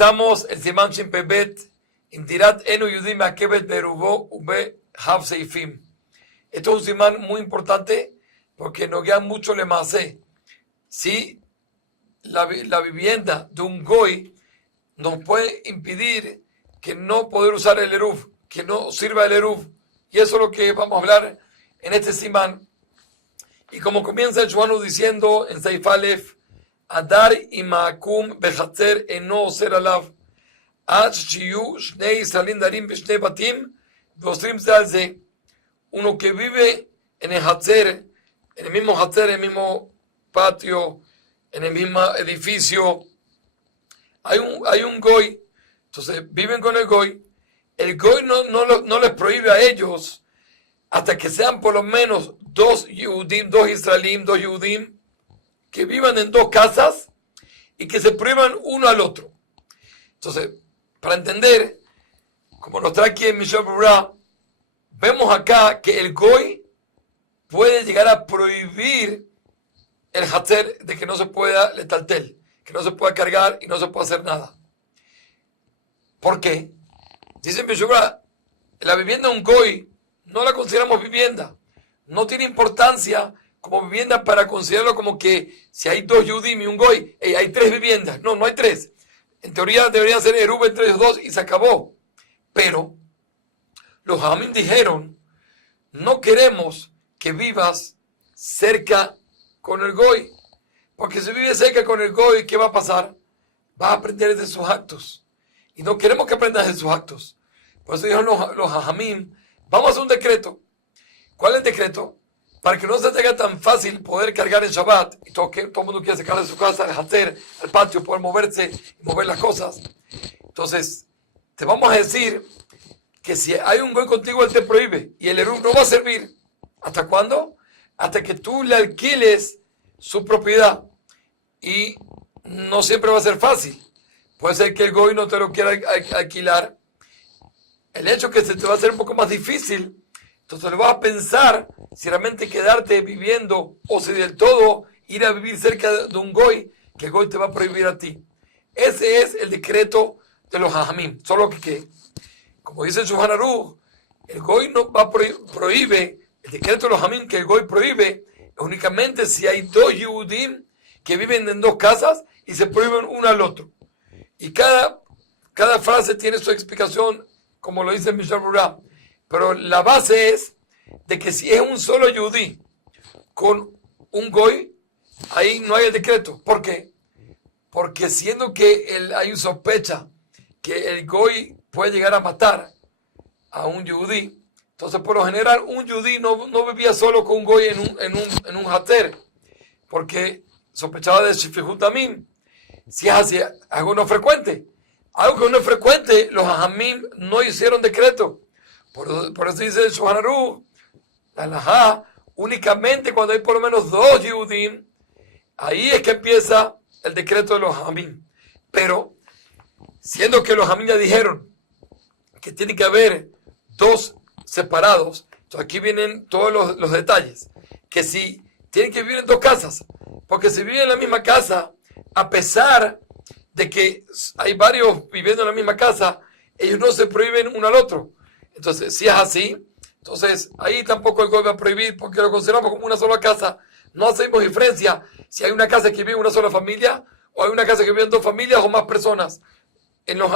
Empezamos el Siman Shin Pebet, Intirat Enu Yudim Akebet Berubo Ube Hav Seifim. Esto es un simán muy importante porque nos guía mucho le masé. Si la vivienda de un goy nos puede impedir que no poder usar el eruv, que no sirva el eruv. Y eso es lo que vamos a hablar en este simán. Y como comienza el Shuanu diciendo en Seif Alef, Adar imakum bechatzer eno oser alav, ad shiyu shnei israelim darim beshnei batim, veosrim ze al ze. Uno que vive en el hatzer, en el mismo hatzer, en el mismo patio, en el mismo edificio, hay un goy, entonces viven con el goy no les prohíbe a ellos hasta que sean por lo menos dos israelim, dos yudim, que vivan en dos casas y que se prohíban uno al otro. Entonces, para entender, como nos trae aquí en Mishnah Berurah, vemos acá que el goy puede llegar a prohibir el hatzer de que no se pueda letaltel, que no se pueda cargar y no se pueda hacer nada. ¿Por qué? Dice Mishnah Berurah, la vivienda de un goy no la consideramos vivienda, no tiene importancia como vivienda para considerarlo como que si hay dos yudim y un goy, hay tres viviendas. No hay tres. En teoría debería ser eruv entre ellos dos y se acabó. Pero los Jamim dijeron, no queremos que vivas cerca con el goy, porque si vives cerca con el goy, ¿qué va a pasar? Vas a aprender de sus actos. Y no queremos que aprendas de sus actos. Por eso dijeron los Jamim, vamos a hacer un decreto. ¿Cuál es el decreto? Para que no se te haga tan fácil poder cargar en Shabbat, y todo el mundo quiere sacar de su casa, al hater, al patio, poder moverse y mover las cosas. Entonces, te vamos a decir que si hay un goy contigo, él te prohíbe, y el eruv no va a servir. ¿Hasta cuándo? Hasta que tú le alquiles su propiedad. Y no siempre va a ser fácil. Puede ser que el goy no te lo quiera alquilar. El hecho que se te va a hacer un poco más difícil, entonces le vas a pensar si realmente quedarte viviendo o si del todo ir a vivir cerca de un goy, que el goy te va a prohibir a ti. Ese es el decreto de los hajamim. Solo que como dice el Shulchan Aruch, el goy no va prohíbe, el decreto de los hajamim que el goy prohíbe únicamente si hay dos yudim que viven en dos casas y se prohíben uno al otro. Y cada frase tiene su explicación, como lo dice Mishnah Berurah. Pero la base es de que si es un solo yudí con un goy, ahí no hay el decreto. ¿Por qué? Porque siendo que hay sospecha que el goy puede llegar a matar a un yudí, entonces por lo general un yudí no vivía solo con un goy en un hater, porque sospechaba de shifihut damim. Si es así, algo no frecuente. Algo que no es frecuente, los hajamim no hicieron decreto. Por eso dice el Shulchan Aruch, la halajá, únicamente cuando hay por lo menos dos yudim, ahí es que empieza el decreto de los hajamim. Pero, siendo que los hajamim ya dijeron que tiene que haber dos separados, entonces aquí vienen todos los detalles. Que si tienen que vivir en dos casas, porque si viven en la misma casa, a pesar de que hay varios viviendo en la misma casa, ellos no se prohíben uno al otro. Entonces, si es así, entonces ahí tampoco el goy va a prohibir, porque lo consideramos como una sola casa. No hacemos diferencia si hay una casa que vive una sola familia o hay una casa que viven dos familias o más personas. En los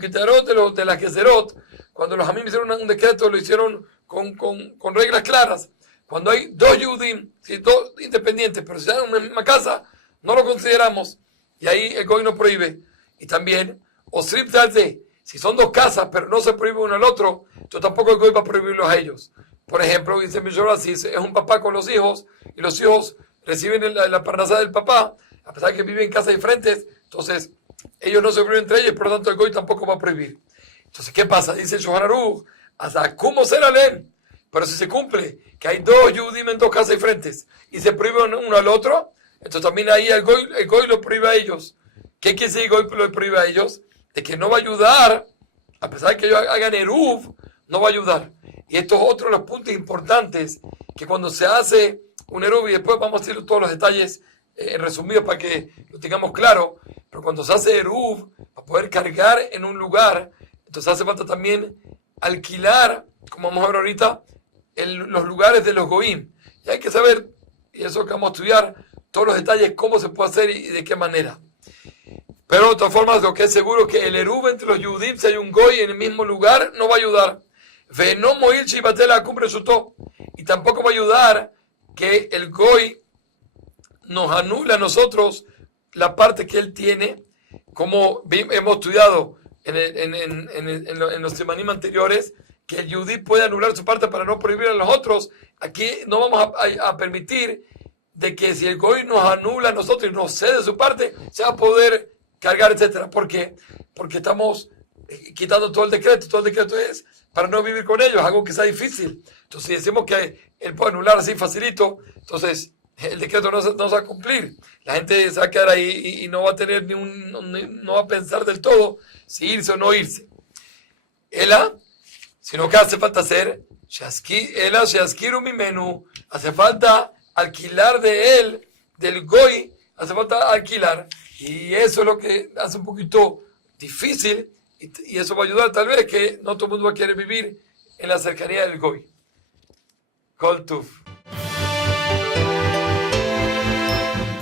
Kitarot de las Gezerot, cuando los Hamim hicieron un decreto, lo hicieron con reglas claras. Cuando hay dos Yudim, dos independientes, pero si están en una misma casa, no lo consideramos. Y ahí el goy no prohíbe. Y también, Osrib Talze, si son dos casas, pero no se prohíbe uno al otro, entonces tampoco el goy va a prohibirlos a ellos. Por ejemplo, dice Mishnah, si es un papá con los hijos, y los hijos reciben la parnasá del papá, a pesar de que viven en casas diferentes, entonces ellos no se prohíben entre ellos, por lo tanto el goy tampoco va a prohibir. Entonces, ¿qué pasa? Dice el Shulchan Aruch, hasta cómo será leen. Pero si se cumple que hay dos yudim en dos casas diferentes y se prohíben uno al otro, entonces también ahí el goy lo prohíbe a ellos. ¿Qué quiere decir el goy lo prohíbe a ellos? De que no va a ayudar, a pesar de que ellos hagan eruv, no va a ayudar. Y estos otros los puntos importantes, que cuando se hace un eruv, y después vamos a decir todos los detalles resumido para que lo tengamos claro, pero cuando se hace Eruv, para poder cargar en un lugar, entonces hace falta también alquilar, como vamos a ver ahorita, los lugares de los Goim. Y hay que saber, y eso que vamos a estudiar, todos los detalles, cómo se puede hacer y de qué manera. Pero de todas formas, lo que es seguro es que el Eruv entre los Yudim, si hay un Goy en el mismo lugar, no va a ayudar. Veno moil shibatela cumbre su to. Y tampoco va a ayudar que el Goy nos anule a nosotros la parte que él tiene, como hemos estudiado en los semanim anteriores, que el Yudí puede anular su parte para no prohibir a los otros. Aquí no vamos a permitir de que si el Goy nos anula a nosotros y nos cede su parte, se va a poder cargar, etcétera. ¿Por qué? Porque estamos quitando todo el decreto. Todo el decreto es para no vivir con ellos, algo que sea difícil. Entonces, si decimos que él puede anular así facilito, entonces el decreto no se va a cumplir. La gente se va a quedar ahí y no va a tener no va a pensar del todo si irse o no irse. Ela, sino que hace falta hacer, ela shaskiru mi menú, hace falta alquilar de él, del Goy, hace falta alquilar. Y eso es lo que hace un poquito difícil, y eso va a ayudar tal vez que no todo el mundo va a querer vivir en la cercanía del Goy. Kol Tuv.